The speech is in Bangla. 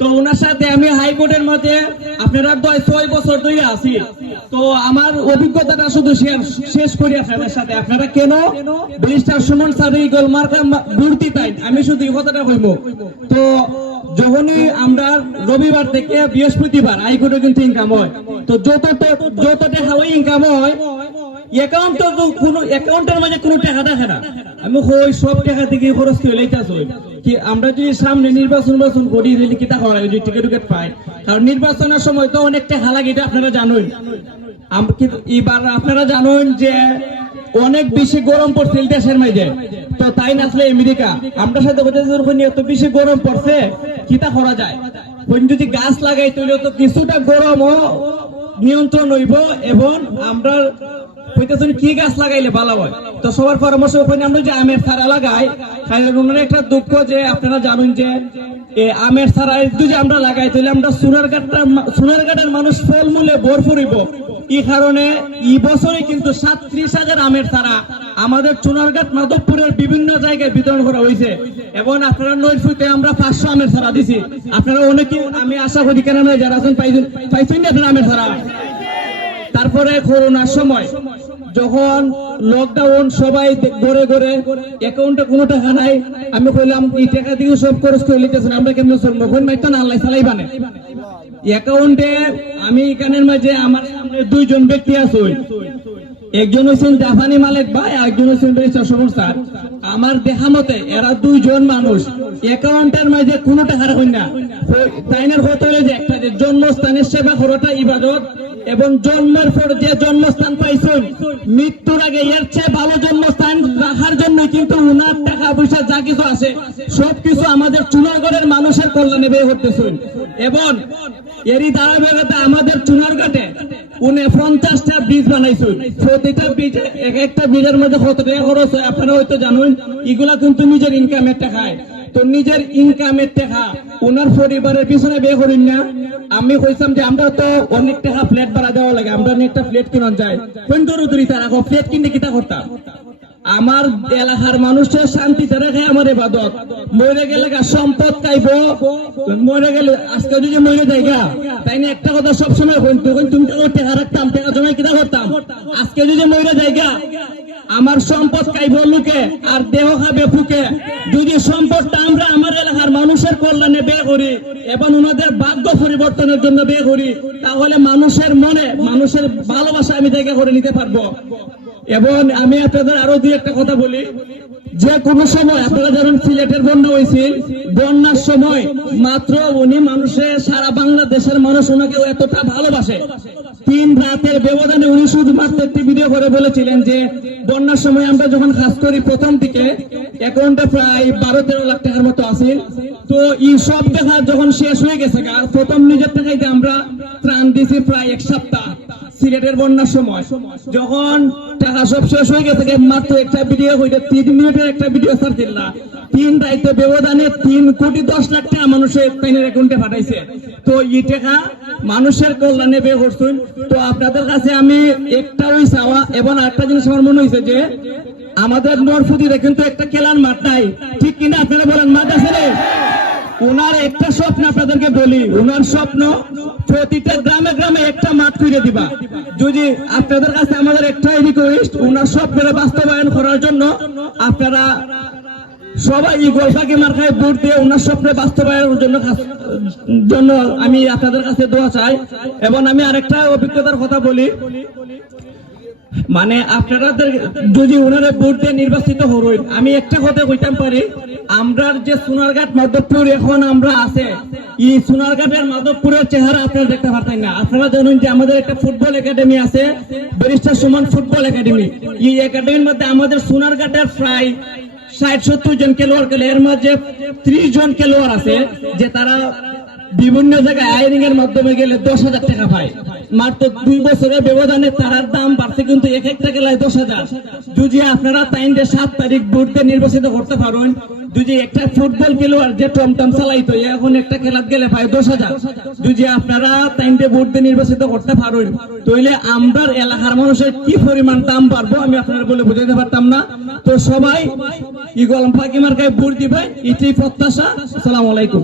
তো ওনার সাথে আমি হাইকোর্টের মধ্যে আপনারা ছয় বছর ধরে আছি। তো আমার অভিজ্ঞতাটা শুধু শেষ করি আপনাদের সাথে। আপনারা কেন ব্যারিস্টার সুমন স্যার এই গোলমার্কা ঘুরতি তাই? আমি শুধু এই কথাটা কইব। তো যখনই আমরা রবিবার থেকে বৃহস্পতিবার হাইকোর্টে কিন্তু ইনকাম হয়। তো যত যত টাকা ইনকাম হয় অ্যাকাউন্ট কোনো অ্যাকাউন্টের মাঝে কোনো টাকা দেখে না। আমি ওই সব টাকা থেকে খরচ করে লইতেছ কি আমরা যদি সামনে নির্বাচন নির্বাচন করি, তাহলে কি টাকা হয় যদি টিকিট টিকিট পাই কারণ নির্বাচনের সময় তো অনেক টাকা লাগে এটা আপনারা জানেন এবার আপনারা জানেন যে অনেক বেশি গরম পড়ছে দেশের মাঝে। তো তাই না আসলে আমেরিকা? আমরা সাথে এত বেশি গরম পড়ছে কিতা করা যায়? যদি গাছ লাগাই, তাহলে তো কিছুটা গরমও নিয়ন্ত্রণ হইব এবং আমরা কি গাছ লাগাইলে ভালো হয়। তো সবার পরামর্শ ওখানে আমরা যে আমের সারা লাগাই, তাহলে একটা দুঃখ যে আপনারা জানেন যে আমের একটু যদি আমরা লাগাই, তাহলে আমরা সোনার কাটার সোনার ঘাটের মানুষ ফল মূলে ভরপুর হইব। এই কারণে এই বছরে কিন্তু সাতত্রিশ হাজার আমের চারা আমাদের চুনারঘাট মাধবপুরের বিভিন্ন জায়গায় বিতরণ করা হয়েছে। এবং আপনারা নৈফুতে আমরা পাঁচশো আমের চারা দিছি। আপনারা অনেকে আমি আশা করি কেন নয়, যারা আছেন পাইছেন পাইছেন না আপনারা আমের চারা। তারপরে করোনার সময় যখন লকডাউন সবাই ঘরে ঘরে অ্যাকাউন্টে কোনো টাকা নাই, আমি কইলাম, এই টাকা দিয়ে সব খরচ করে লিখতেছেন আমরা কেমন চলবো? মাইতো না, আল্লাহ চালাই বানে অ্যাকাউন্টে আমি এখানের মাঝে আমার সামনে দুইজন ব্যক্তি আছে। একজন হচ্ছেন জাপানি মালিক ভাই একজন হচ্ছেন চশমর স্যার। আমার দেখা মতে এরা দুইজন মানুষ। একাউন্টের মাঝে কোনো টাকার কন্যা তাইনের হতে হলে যে একটা যে জন্মস্থানের সেবা করাটা ইবাদত এবং জন্মের পর যে জন্মস্থান পাইছেন, মৃত্যুর আগে এর চেয়ে ভালো জন্মস্থান রাখার জন্য কিন্তু উনার টাকা পয়সা যা কিছু আছে সবকিছু আমাদের চুনারগড়ের মানুষের কল্যাণে ব্যয় করতেছেন। এবং এরই ধারাবাহিকতা আমাদের চুনারঘাটে উনি পঞ্চাশটা ব্রিজ বানাইছেন। প্রতিটা ব্রিজ এক একটা ব্রিজের মধ্যে কত টাকা খরচ হয় আপনারা হয়তো জানুন, এগুলা কিন্তু নিজের ইনকামের টাকায়। তো নিজের ইনকামের টাকা ওনার পরিবারের পিছনে বিয়ে করেন না। আমি কইসাম যে আমরা তো অনেক টাকা ফ্ল্যাট ভাড়া দেওয়া লাগে, আমরা একটা ফ্ল্যাট কিনন যায় কোন দরুদরি তার? আগে ফ্ল্যাট কিনতে কিতা করতাম? আমার এলাকার মানুষের শান্তিতে রেখে আমার এবাদত। মরে গেলে গা সম্পদ খাইব। মরে গেলে আজকে যদি মরে যাইগা তাই না একটা কথা সবসময় তুমি টাকা রাখতাম টাকা জমাই কিনা করতাম? আজকে যদি মরে যাইগা আমার সম্পদ খাইব লোকে, আর দেহ খাবে ফুকে। যদি সম্পদটা আমরা আমার এলাকার মানুষের কল্যাণে ব্যয় করি এবং ওনাদের ভাগ্য পরিবর্তনের জন্য ব্যয় করি। তাহলে মানুষের মনে, মানুষের ভালোবাসা আমি জায়গা করে নিতে পারব। এবং আমি আপনাদের আরও দুই একটা কথা বলি। যে কোনো সময়, আপনারা যেমন সিলেটের বন্যা হয়েছিল বন্যার সময় মাত্র উনি মানুষের সারা বাংলাদেশের মানুষ ওনাকে এতটা ভালোবাসে। তিন রাতের ব্যবধানে উনি শুধুমাত্র একটি ভিডিও করে বলেছিলেন যে বন্যার সময় আমরা যখন কাজ করি প্রথম দিকে অ্যাকাউন্টে প্রায় বারো তেরো লাখ টাকার মতো আসিল তো এই সব দেখা যখন শেষ হয়ে গেছে প্রথম নিজের টাকাইতে আমরা ত্রাণ দিছি প্রায় এক সপ্তাহ। সিলেটের বন্যার সময়, যখন টাকা সব শেষ হয়ে গেছে মাত্র একটা ভিডিও হইতে তিন মিনিটের একটা ভিডিও স্যার দিল্লা তিন রাইতে ব্যবধানে তিন কোটি দশ লাখ টাকা মানুষের পেনের অ্যাকাউন্টে পাঠাইছে। তো এই টাকা মানুষের কল্যাণে ব্যয় করছেন। তো আপনাদের কাছে আমি একটা ওই চাওয়া এবং আরেকটা জিনিস আমার মনে হয়েছে যে, আমাদের নরফুদিতে কিন্তু একটা খেলার মাঠ নাই। ঠিক কিনা আপনারা বলেন, মাঠ আছে? ওনার একটা স্বপ্ন আপনাদেরকে বলি ওনার স্বপ্ন প্রতিটা গ্রামে গ্রামে একটা মাঠ করে দিবা। যদি আপনাদের কাছে আমাদের একটাই রিকোয়েস্ট ওনার স্বপ্নের বাস্তবায়ন করার জন্য আপনারা সবাই গোলফাকে মার্কায় ভোট দিয়ে ওনার স্বপ্নে বাস্তবায়নের জন্য জন্য আমি আপনাদের কাছে দোয়া চাই। এবং আমি আরেকটা অভিজ্ঞতার কথা বলি। মানে আপনারা যদি ওনারা ভোট দিয়ে নির্বাচিত হবেন, আমি একটা কথা কইতাম পারি আমরা যে সোনারঘাট মাধবপুর এখন আমরা আছে এই সোনারঘাটের মাধবপুরের চেহারা আপনারা দেখতে পারতেন না। আপনারা জানেন যে আমাদের একটা ফুটবল একাডেমি আছে, ব্যারিস্টার সুমন ফুটবল একাডেমি। এই একাডেমির মধ্যে আমাদের সোনারঘাটের প্রায় ষাট, সত্তর জন খেলোয়াড় খেলে, এর মধ্যে ত্রিশ জন খেলোয়াড় আছে, যে তারা বিভিন্ন জায়গায় আইরিং এর মাধ্যমে গেলে দশ হাজার টাকা পায়। মাত্র দুই বছরের ব্যবধানে তারার দাম বাড়ছে কিন্তু এক একটা গেলায় দশ হাজার। যদি আপনারা তাইনটে সাত তারিখ ভোটে নির্বাচিত করতে পারেন, যদি একটা ফুটবল খেলোয়াড় যে টমটম চালাইতো এখন একটা খেলাত গেলে পায় দশ হাজার। যদি আপনারা তাইনটে ভোটে নির্বাচিত করতে পারেন তাহলে আমরা এলাকার মানুষের কি পরিমাণ দাম পারব আমি আপনারা বলে বুঝাইতে পারতাম না। তো সবাই ইগল ফাঁকি মার্কায় ভোট দিবে এটাই প্রত্যাশা। আসসালামু আলাইকুম।